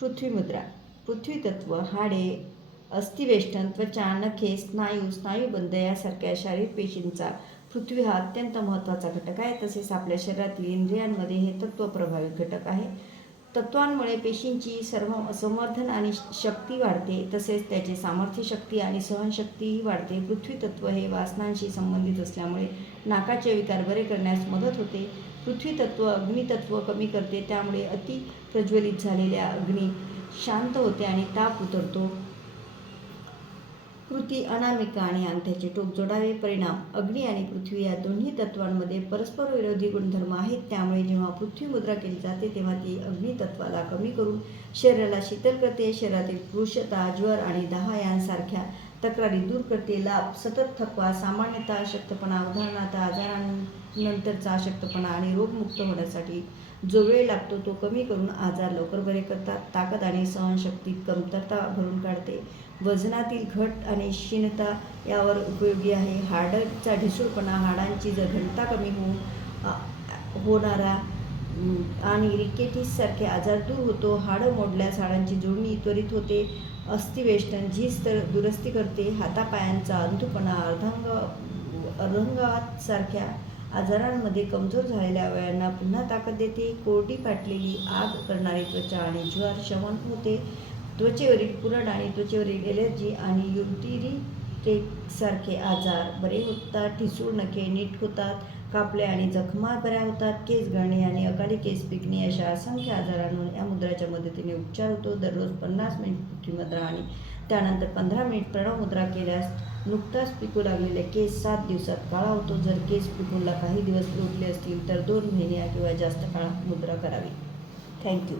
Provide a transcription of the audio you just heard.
पृथ्वी मुद्रा. पृथ्वी तत्व, हाडे, अस्थिवेष्टन, त्वचा, नखे, स्नायू, स्नायुबंध यासारख्या शारीरिक पेशींचा पृथ्वी हा अत्यंत महत्त्वाचा घटक आहे. तसेच आपल्या शरीरातील इंद्रियांमध्ये हे तत्व प्रभावित घटक आहे. तत्वांमुळे पेशींची संवर्धन आणि शक्ती वाढते, तसेच त्याचे सामर्थ्य शक्ती आणि सहनशक्तीही वाढते. पृथ्वी तत्व हे वासनांशी संबंधित असल्यामुळे नाकाचे विकार बरे करण्यास मदत होते. पृथ्वी तत्व अग्नितत्व कमी करते, त्यामुळे अति प्रज्वलित झालेल्या अग्नी शांत होते आणि ताप उतरतो. कृती, अनामिका आणि अंगठ्याचे टोक जोडावे. परिणाम: अग्नी आणि पृथ्वी या दोन्ही तत्वांमध्ये परस्पर विरोधी गुणधर्म आहेत. त्यामुळे जेव्हा पृथ्वी मुद्रा केली जाते तेव्हा ती अग्नितत्वाला कमी करून शरीराला शीतल करते. शरीरातील पुरुषता, ज्वर आणि दाह यांसारख्या तक्रारी दूर करते. लाभ: सतत थकवा, सामान्यतः अशक्तपणा, उदाहरणार्थ आजारानंतरचा अशक्तपणा आणि रोगमुक्त होण्यासाठी जो वेळ लागतो तो कमी करून आजार लवकर बरे करतात. ताकद आणि सहनशक्तीत कमतरता भरून काढते. वजनातील घट आणि क्षीणता यावर उपयोगी आहे. हाडांचा ढिसूळपणा, हाडांची घनता कमी होणारा आणि रिकेटिससारखे आजार दूर होतो. हाडं मोडल्यास हाडांची जोडणी त्वरित होते. अस्थिवेष्टन झीज दुरुस्ती करते. हातापायांचा अंधुपणा, अर्धांगवात सारख्या आजारांमध्ये कमजोर झालेल्या अवयवांना पुन्हा ताकद देते. कोरडी फाटलेली आग करणारी त्वचा आणि ज्वर शमन होते. त्वचेवरील पुरळ आणि त्वचेवरील एलर्जी आणि युरिटिकसारखे आजार बरे होतात. ठिसूळ नखे नीट होतात. कापल्या आणि जखमा बऱ्या होतात. केस गळणे आणि अकाली केस पिकणे अशा असंख्य आजारांवर या मुद्राच्या मदतीने उपचार होतो. दररोज 50 मिनिट पृथ्वी मुद्रा आणि त्यानंतर 15 मिनिट प्रणव मुद्रा केल्यास नुकताच पिकू लागलेले केस 7 दिवसात काळा होतो. जर केस पिकूला काही दिवस उरले असतील तर 2 महिने किंवा जास्त काळ मुद्रा करावी. थँक्यू.